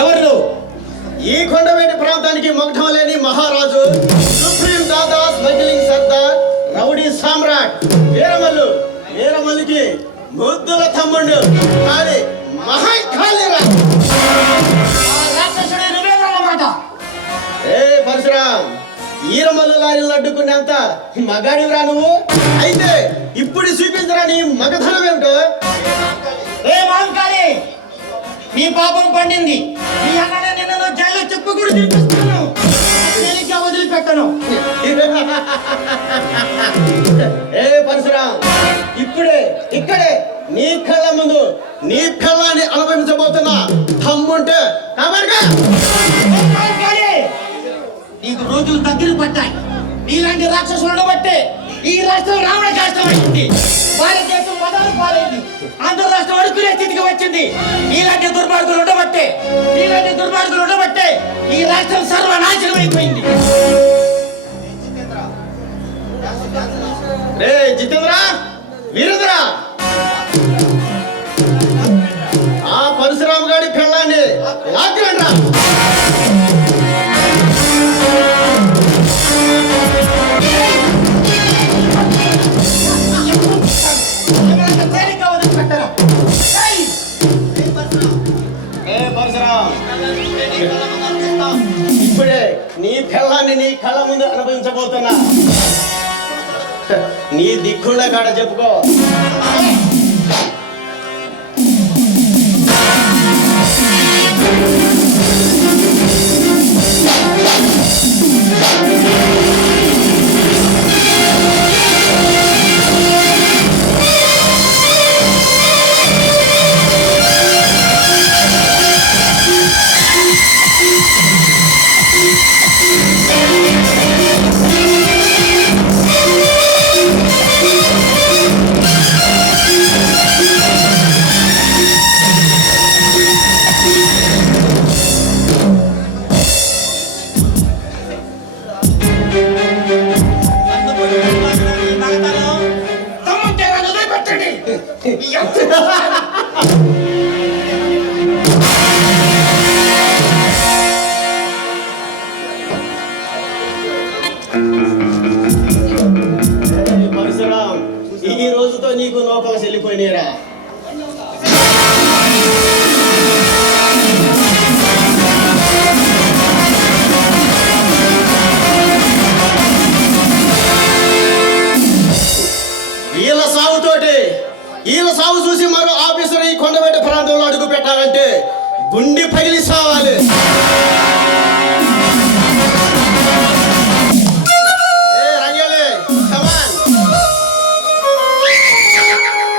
ఎవరు? ఈ కొండవేటి ప్రాంతానికి మొగఠం లేని మహారాజు, సుప్రీం దాదా, స్మగ్లింగ్ సర్దార్, రౌడీ సామ్రాట్ వీరమల్లు. వీరమల్లుకి ముద్దుల తమ్ముడు కానీ మహాకాళీరా. ఏ పరశురాం, ఈరమల్లు లారీలు అడ్డుకునేంత మగాడివిరా నువ్వు? అయితే ఇప్పుడు చూపించరా నీ మగధనం ఏమిటో. ఏ మహంకాళి, నీ పాపం పండింది. నీ అన్న నిన్ను జైలు చెప్పు కూడా తినిపిస్తాను, వదిలిపెట్టను. ఏ పరశురాం, ఇక్కడే నీ కళ్ళ ముందు నీ కళ్ళాన్ని అనుభవించబోతున్నా తమ్ముంటే నీకు రోజులు దగ్గర పడ్డాయి. నీలాంటి రాక్షసులను బట్టే ఈ రాష్ట్రం రావణ కష్టమైంది. భారతదేశం మొదలు పాలైంది, ఆంధ్ర రాష్ట్రం అడుగునే స్థితికి వచ్చింది. నీలాంటి దుర్మార్గులు ఉండబట్టే ఈ రాష్ట్రం సర్వనాశనం అయిపోయింది. రే జితేంద్ర, వీరేంద్ర, ఆ పరశురామ్ గాడి పెళ్ళాన్ని లాక్కురండ్రా. ఇప్పుడే నీ పిల్లాన్ని నీ కళ్ళ ముందు అనుభవించబోతున్నా. నీ దిక్కుల కాడ చెప్పుకో. పరశురాం, ఈ రోజుతో నీకు నౌకలు చెల్లిపోయినారా? వీళ్ళ సాగు చూసి మరో ఆఫీసర్ ఈ కొండవేట ప్రాంతంలో అడుగు పెట్టాలంటే గుండి పగిలి సావాలి.